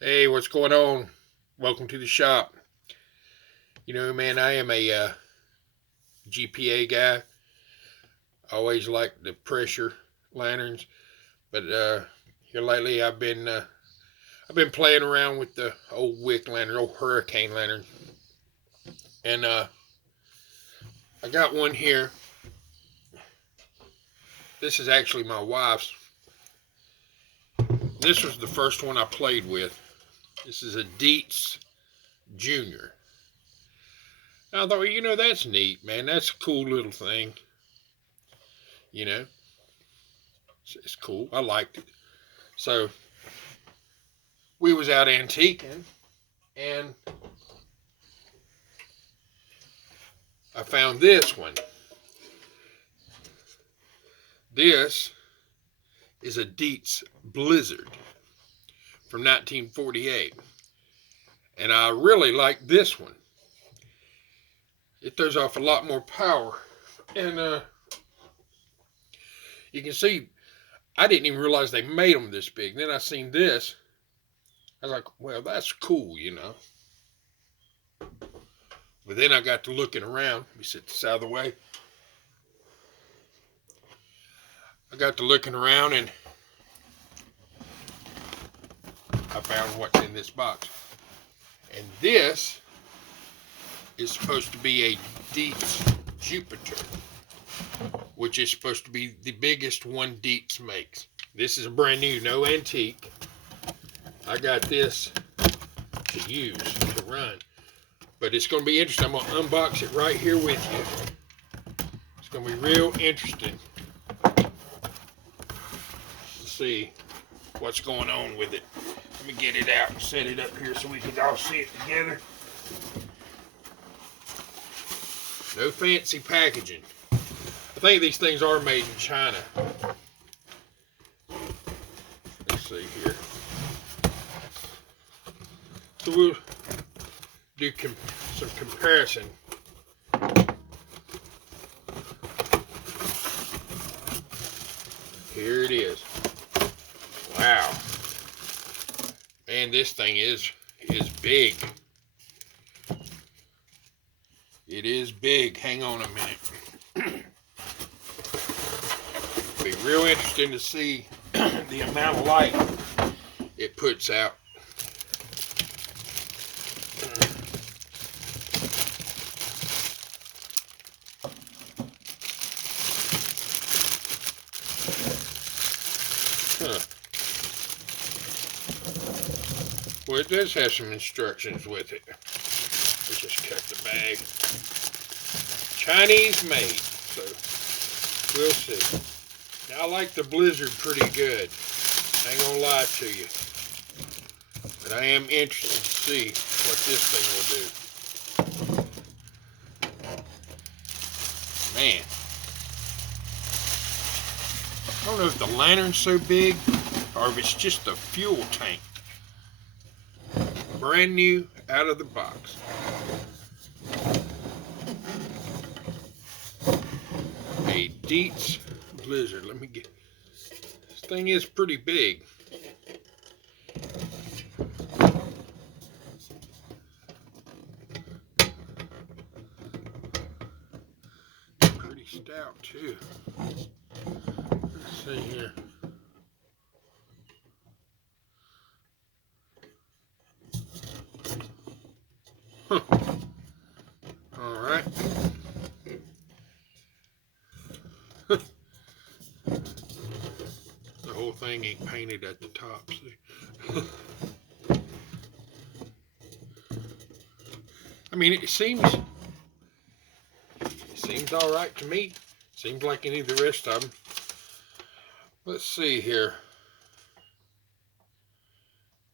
Hey, what's going on? Welcome to the shop. Man, I am a GPA guy. I always like the pressure lanterns, but here lately I've been playing around with the old wick lantern, old hurricane lantern, and I got one here. This is actually my wife's. This was the first one I played with. This is a Dietz Junior. I thought, that's neat, man. That's a cool little thing. You know, it's cool. I liked it. So we was out antiquing, and I found this one. This is a Dietz Blizzard from 1948, and I really like this one. It throws off a lot more power, and you can see I didn't even realize they made them this big. Then I seen this. I was like, well, that's cool. But then I got to looking around. Let me sit this out of the way. I got to looking around, and I found what's in this box. And this is supposed to be a Dietz Jupiter, which is supposed to be the biggest one Dietz makes. This is a brand new, no antique. I got this to use, to run. But it's going to be interesting. I'm going to unbox it right here with you. It's going to be real interesting to see what's going on with it. Let me get it out and set it up here so we can all see it together. No fancy packaging. I think these things are made in China. Let's see here. So we'll do some comparison. Here it is. Wow. Man, this thing is big. It is big. Hang on a minute. Be real interesting to see the amount of light it puts out. Huh. Well, it does have some instructions with it. Let's just cut the bag. Chinese made, so we'll see. Now, I like the Blizzard pretty good. I ain't gonna lie to you. But I am interested to see what this thing will do. Man. I don't know if the lantern's so big or if it's just the fuel tank. Brand new, out of the box. A Dietz Blizzard. Let me get. This thing is pretty big. Pretty stout too. Let's see here. Huh. All right. The whole thing ain't painted at the top. See? I mean, it seems all right to me. Seems like any of the rest of them. Let's see here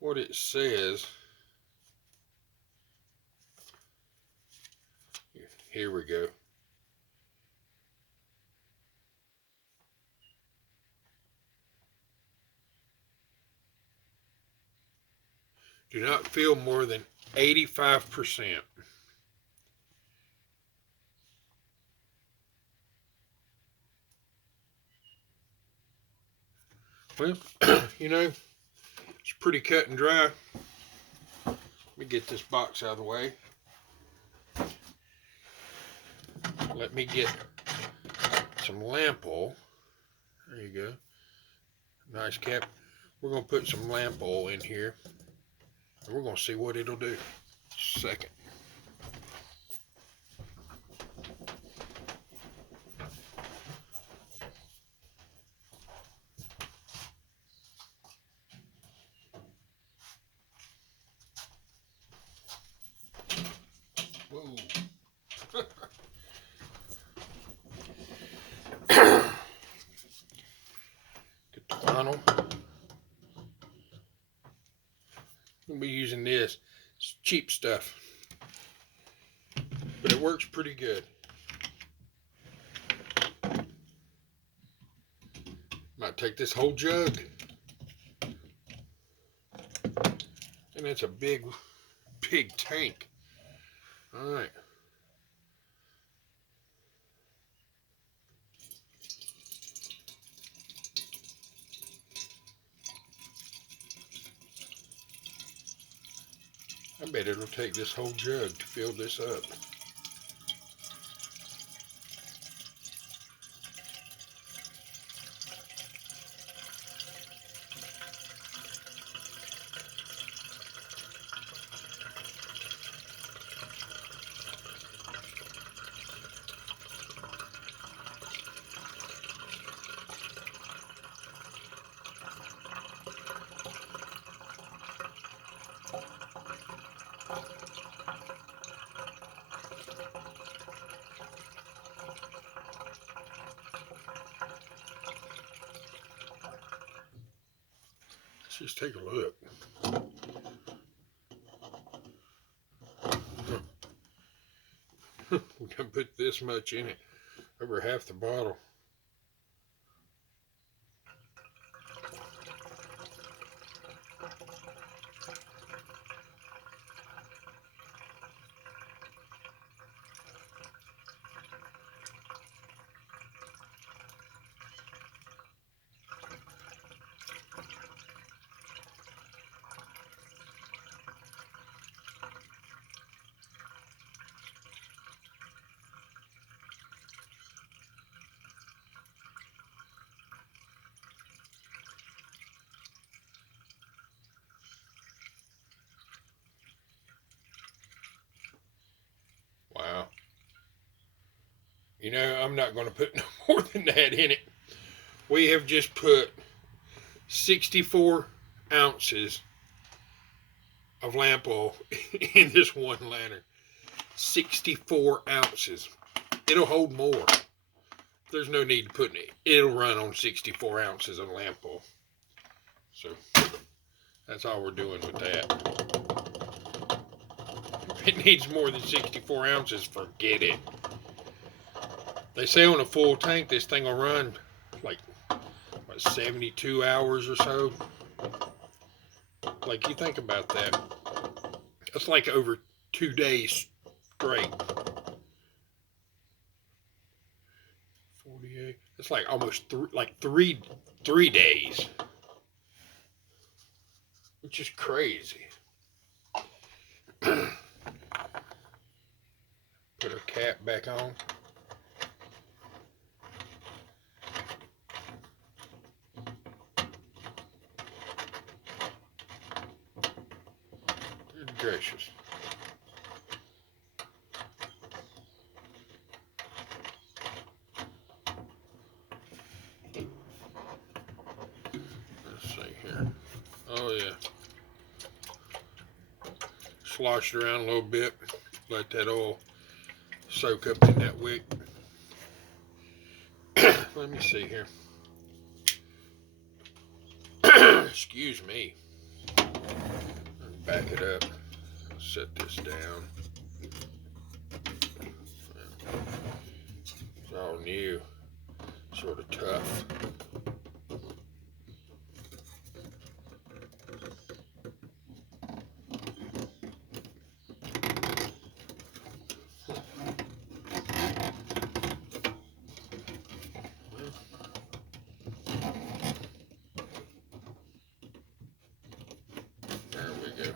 what it says. Here we go. Do not fill more than 85%. Well, it's pretty cut and dry. Let me get this box out of the way. Let me get some lamp oil. There you go. Nice cap. We're going to put some lamp oil in here. And we're going to see what it'll do. Just a second. Whoa. Get the funnel. We'll be using this. It's cheap stuff, but it works pretty good. Might take this whole jug, and it's a big tank. All right. I bet it'll take this whole jug to fill this up. Let's just take a look. We can put this much in it, over half the bottle. Wow. You know, I'm not going to put no more than that in it. We have just put 64 ounces of lamp oil in this one lantern. 64 ounces. It'll hold more. There's no need to put it. It'll run on 64 ounces of lamp oil. So that's all we're doing with that. If it needs more than 64 ounces, forget it. They say on a full tank, this thing will run like, what, 72 hours or so. Like, you think about that. That's like over 2 days straight. 48. It's like almost three days. Which is crazy. Put our cap back on. Good gracious. Let's see here. Oh yeah. Slosh it around a little bit. Let that oil soak up in that wick. Let me see here. Excuse me. Back it up. Set this down. It's all new. Sort of tough. There we go.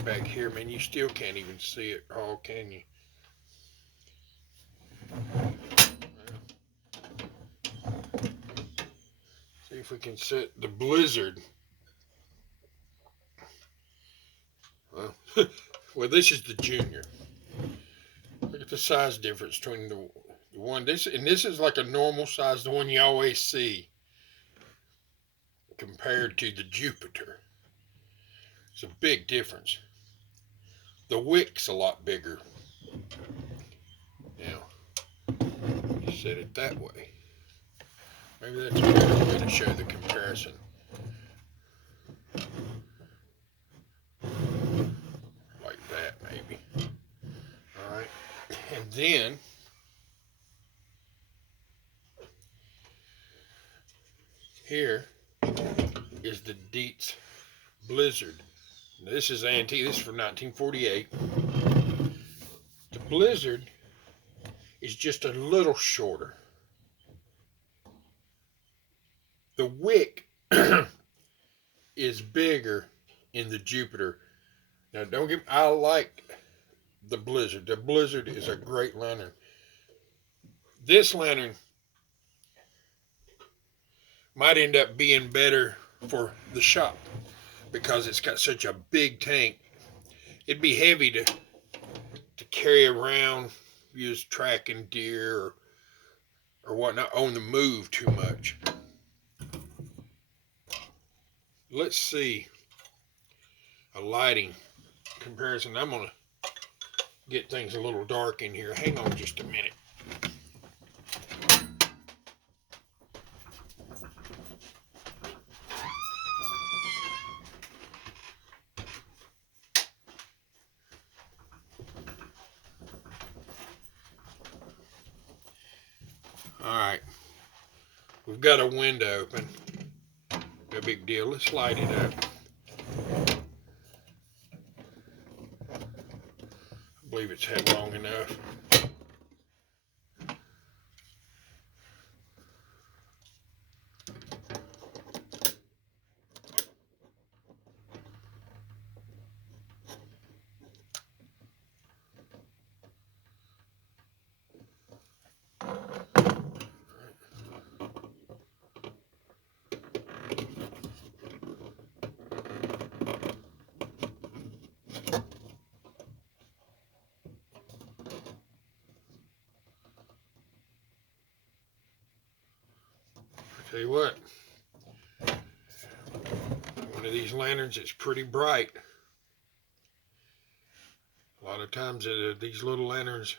it back here, man. You still can't even see it all, can you? See if we can set the Blizzard. Well, well, this is the Junior. Look at the size difference between the one. This is like a normal size, the one you always see, compared to the Jupiter. It's a big difference. The wick's a lot bigger. Now, you set it that way. Maybe that's a better way to show the comparison. Like that, maybe. Alright. And then, here is the Dietz Blizzard. This is antique. This is from 1948. The Blizzard is just a little shorter. The wick is bigger in the Jupiter. Now, don't get me, I like the Blizzard. The Blizzard is a great lantern. This lantern might end up being better for the shop because it's got such a big tank. It'd be heavy to carry around, use tracking deer or whatnot on the move too much. Let's see a lighting comparison. I'm going to get things a little dark in here. Hang on just a minute. Alright, we've got a window open. No big deal. Let's light it up. I believe it's had long enough. Tell you what, one of these lanterns is pretty bright. A lot of times these little lanterns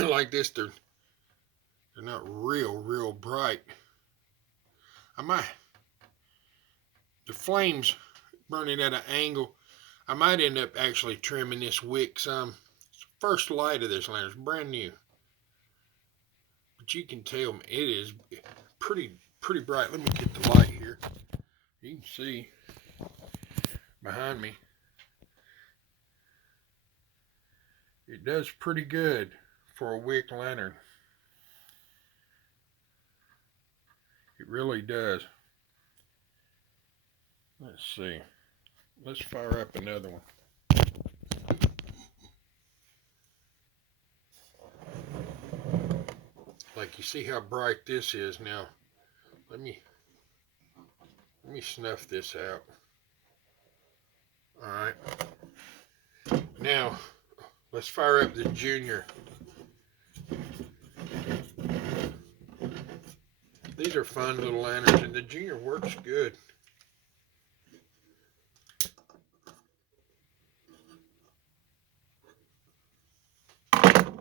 like this, they're not real bright. The flames burning at an angle, I might end up actually trimming this wick some. It's the first light of this lantern, it's brand new. But you can tell it is pretty bright. Let me get the light here. You can see behind me. It does pretty good for a wick lantern. It really does. Let's see. Let's fire up another one. Like, you see how bright this is now. Let me snuff this out. Alright. Now, let's fire up the Junior. These are fun little lanterns, and the Junior works good.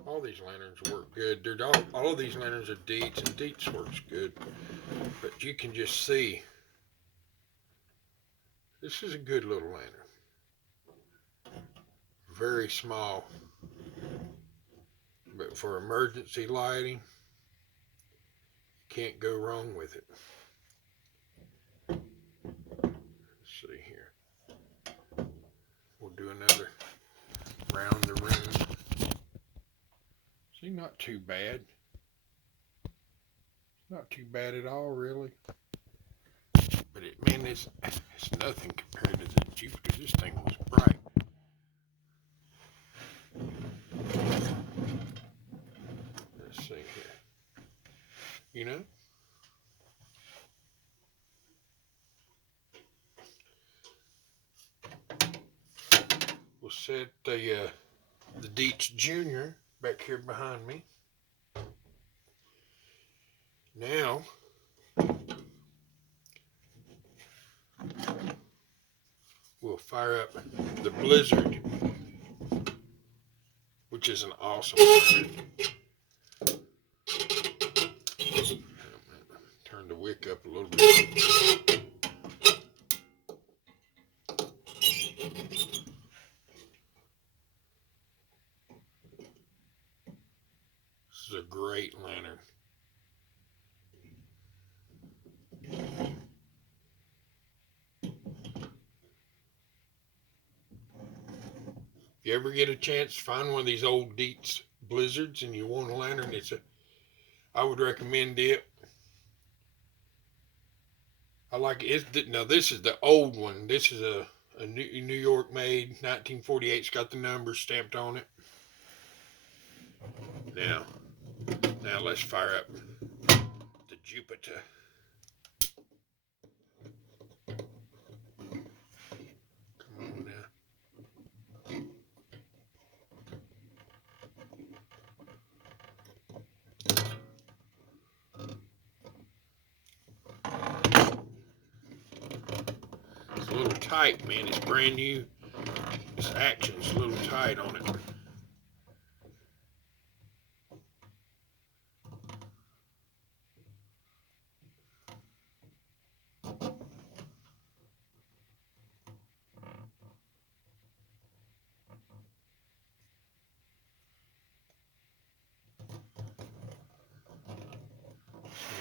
All these lanterns work good. All of these lanterns are Dietz, and Dietz works good. But you can just see, this is a good little lantern. Very small. But for emergency lighting, you can't go wrong with it. Let's see here. We'll do another round the room. See, not too bad. Not too bad at all, really. But but man, it's nothing compared to the Jupiter. This thing was bright. Let's see here. You know, we'll set the Dietz Junior back here behind me. Now, we'll fire up the Blizzard, which is an awesome one. Turn the wick up a little bit. This is a great lantern. If you ever get a chance to find one of these old Dietz Blizzards and you want a lantern, I would recommend it. I like it. Now this is the old one. This is a New York made, 1948. It's got the numbers stamped on it. Now let's fire up the Jupiter. Come on now. It's a little tight, man. It's brand new. This action's a little tight on it.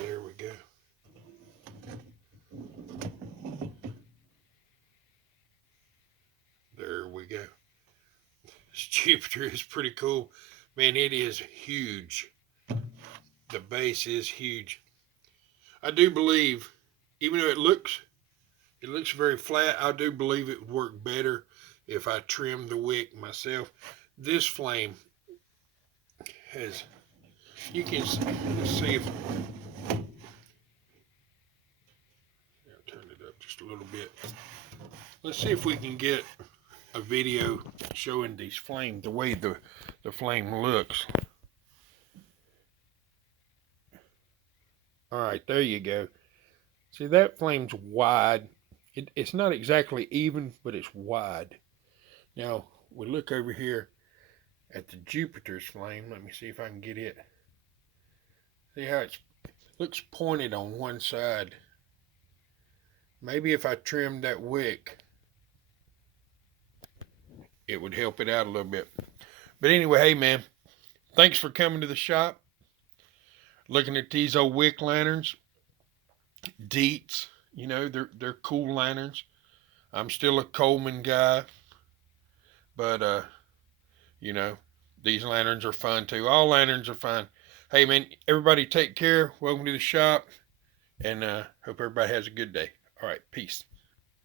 There we go. There we go. This Jupiter is pretty cool. Man, it is huge. The base is huge. I do believe, even though it looks very flat, I do believe it would work better if I trimmed the wick myself. This flame has, you can see if, I'll turn it up just a little bit. Let's see if we can get a video showing these flames, the way the flame looks. All right, there you go. See, that flame's wide. It's not exactly even, but it's wide. Now, we look over here at the Jupiter's flame. Let me see if I can get it. See how it looks pointed on one side. Maybe if I trimmed that wick, it would help it out a little bit. But anyway, hey man, thanks for coming to the shop. Looking at these old wick lanterns. Dietz, you know, they're cool lanterns. I'm still a Coleman guy, but you know, these lanterns are fun too. All lanterns are fun. Hey man, everybody take care. Welcome to the shop, and hope everybody has a good day. All right, peace.